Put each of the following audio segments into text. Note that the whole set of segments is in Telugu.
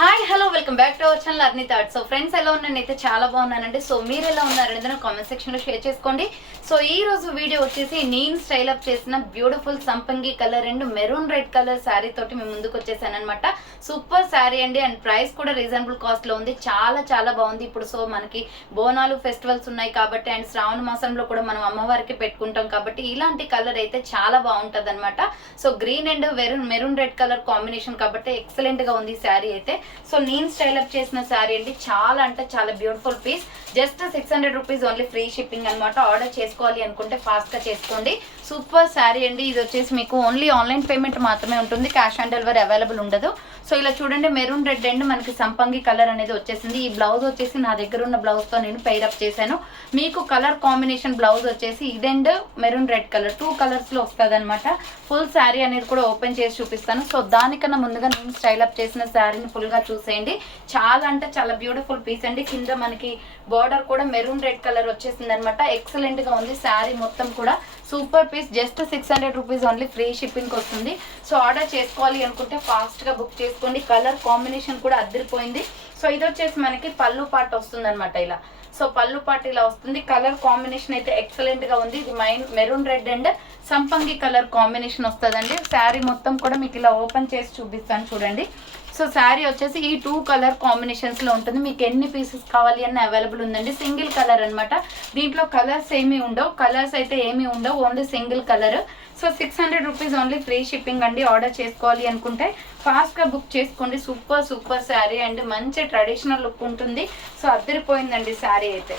Hi hello welcome back to our channel Arni thought. So friends ఎలా ఉన్నానైతే చాలా బాగున్నానండి. సో మీరు ఎలా ఉన్నారనేది నా కామెంట్ సెక్షన్లో షేర్ చేసుకోండి. సో ఈ రోజు వీడియో వచ్చేసి నేను స్టైల్ అప్ చేసిన బ్యూటిఫుల్ సంపంగి colour and maroon red colour sari తోటి మేము ముందుకు వచ్చేసాను అనమాట. సూపర్ శారీ అండి అండ్ ప్రైస్ కూడా రీజనబుల్ కాస్ట్లో ఉంది. చాలా చాలా బాగుంది. ఇప్పుడు సో మనకి బోనాలు ఫెస్టివల్స్ ఉన్నాయి కాబట్టి అండ్ శ్రావణ మాసంలో కూడా మనం అమ్మవారికి పెట్టుకుంటాం కాబట్టి ఇలాంటి కలర్ అయితే చాలా బాగుంటుంది అనమాట. So green and maroon red colour combination కాబట్టి ఎక్సలెంట్ గా ఉంది శారీ అయితే. సో నేను స్టైల్ అప్ చేసిన శారీ అండి. చాలా అంటే చాలా beautiful piece. Just 600 rupees only free shipping అనమాట. ఆర్డర్ చేసుకోవాలి అనుకుంటే ఫాస్ట్ గా చేసుకోండి. సూపర్ శారీ అండి. ఇది వచ్చేసి మీకు ఓన్లీ ఆన్లైన్ పేమెంట్ మాత్రమే ఉంటుంది. క్యాష్ ఆన్ డెలివరీ అవైలబుల్ ఉండదు. సో ఇలా చూడండి, మెరూన్ రెడ్ అండ్ మనకి సంపంగి కలర్ అనేది వచ్చేసింది. ఈ బ్లౌజ్ వచ్చేసి నా దగ్గర ఉన్న బ్లౌజ్ తో నేను పెయిర్ అప్ చేశాను. మీకు కలర్ కాంబినేషన్ బ్లౌజ్ వచ్చేసి ఇది and maroon red colour 2 colours లో వస్తుంది అనమాట. ఫుల్ శారీ అనేది కూడా ఓపెన్ చేసి చూపిస్తాను. సో దానికన్నా ముందుగా నేను స్టైల్ అప్ చేసిన శారీని ఫుల్ గా చూసేయండి. చాలా అంటే చాలా బ్యూటిఫుల్ పీస్ అండి. కింద మనకి బార్డర్ కూడా మెరూన్ రెడ్ కలర్ వచ్చేసింది అనమాట. ఎక్సలెంట్ గా ఉంది శారీ మొత్తం కూడా. Super piece. Just 600 rupees only free shipping వస్తుంది. సో ఆర్డర్ చేసుకోవాలి అనుకుంటే ఫాస్ట్ గా బుక్ చేసుకోండి. కలర్ కాంబినేషన్ కూడా అదిరిపోయింది. సో ఇది వచ్చేసి మనకి పళ్ళు పార్ట్ వస్తుంది అనమాట ఇలా. సో పళ్ళు పార్ట్ ఇలా వస్తుంది. కలర్ కాంబినేషన్ అయితే ఎక్సలెంట్ గా ఉంది. ఇది మెరూన్ రెడ్ అండ్ సంపంగి కలర్ కాంబినేషన్ వస్తుందండి. శారీ మొత్తం కూడా మీకు ఇలా ఓపెన్ చేసి చూపిస్తాను చూడండి. సో శారీ వచ్చేసి ఈ 2 కలర్ కాంబినేషన్స్ లో ఉంటుంది. మీకు ఎన్ని పీసెస్ కావాలి అన్న అవైలబుల్ ఉందండి. సింగిల్ కలర్ అనమాట. దీంట్లో కలర్స్ ఏమీ ఉండవు. కలర్స్ అయితే ఏమీ ఉండవు. Only single colour. So 600 rupees only free shipping అండి. ఆర్డర్ చేసుకోవాలి అనుకుంటే ఫాస్ట్ గా బుక్ చేసుకోండి. సూపర్ సూపర్ శారీ అండి. మంచి ట్రెడిషనల్ లుక్ ఉంటుంది. సో అదిరిపోయిందండి శారీ అయితే.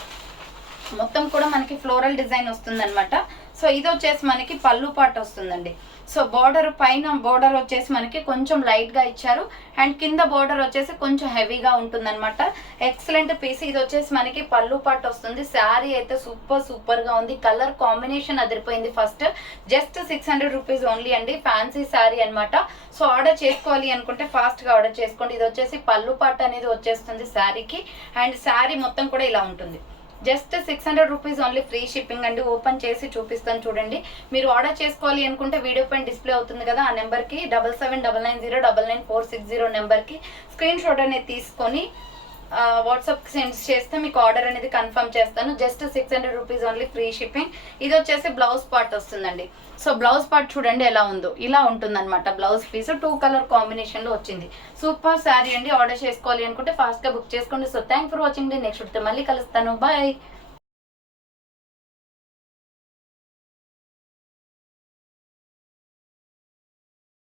మొత్తం కూడా మనకి ఫ్లోరల్ డిజైన్ వస్తుంది అనమాట. సో ఇది వచ్చేసి మనకి పళ్ళు పాట వస్తుందండి. సో బోర్డర్ పైన బోర్డర్ వచ్చేసి మనకి కొంచెం లైట్ గా ఇచ్చారు అండ్ కింద బోర్డర్ వచ్చేసి కొంచెం హెవీగా ఉంటుంది అనమాట. Excellent piece. ఇది వచ్చేసి మనకి పళ్ళు పాట వస్తుంది. శారీ అయితే సూపర్ సూపర్ గా ఉంది. కలర్ కాంబినేషన్ అదిరిపోయింది. ఫస్ట్ జస్ట్ 600 రూపీస్ ఓన్లీ అండి. ఫ్యాన్సీ శారీ అనమాట. సో ఆర్డర్ చేసుకోవాలి అనుకుంటే ఫాస్ట్ గా ఆర్డర్ చేసుకోండి. ఇది వచ్చేసి పళ్ళు పాట అనేది వచ్చేస్తుంది శారీకి అండ్ శారీ మొత్తం కూడా ఇలా ఉంటుంది. Just 600 rupees only free shipping అండి. ఓపెన్ చేసి చూపిస్తాను చూడండి. మీరు ఆర్డర్ చేసుకోవాలి అనుకుంటే వీడియో పైన డిస్ప్లే అవుతుంది కదా, ఆ నెంబర్కి 7799099460 నెంబర్కి స్క్రీన్ షాట్ అనేది తీసుకొని వాట్సాప్కి సెండ్ చేస్తే మీకు ఆర్డర్ అనేది కన్ఫర్మ్ చేస్తాను. Just 600 rupees only free shipping. ఇది వచ్చేసి బ్లౌజ్ పార్ట్ వస్తుందండి. సో బ్లౌజ్ పార్ట్ చూడండి ఎలా ఉందో. ఇలా ఉంటుందన్నమాట బ్లౌజ్ పీస్. 2 కలర్ కాంబినేషన్ లో వచ్చింది. సూపర్ శారీ అండి. ఆర్డర్ చేసుకోవాలి అనుకుంటే ఫాస్ట్ గా బుక్ చేసుకోండి. So thank for watching. Next మళ్ళీ కలుస్తాను. బాయ్.